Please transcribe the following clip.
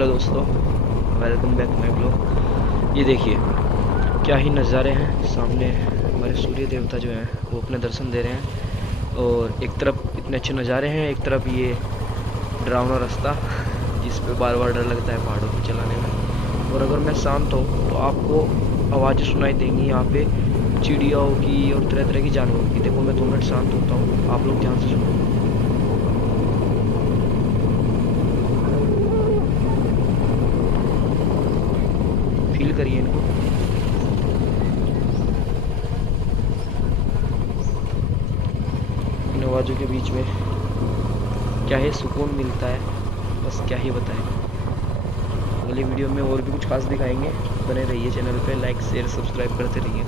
Hello दोस्तों, welcome back my blog. ये देखिए क्या ही नज़ारे हैं। सामने हमारे सूर्य देवता जो हैं वो अपने दर्शन दे रहे हैं, और एक तरफ इतने अच्छे नज़ारे हैं, एक तरफ ये डरावना रास्ता जिस पे बार बार डर लगता है पहाड़ों को चलाने में। और अगर मैं शांत हूँ तो आपको आवाज़ें सुनाई देंगी यहाँ पे, चिड़ियाओं की और तरह तरह की जानवरों की। देखो मैं 2 मिनट शांत होता हूँ, आप लोग ध्यान से सुनो। फील करिए इनको। इन आवाज़ों के बीच में क्या ही सुकून मिलता है, बस क्या ही बताएं। अगली वीडियो में और भी कुछ खास दिखाएंगे। बने रहिए चैनल पे, लाइक शेयर सब्सक्राइब करते रहिए।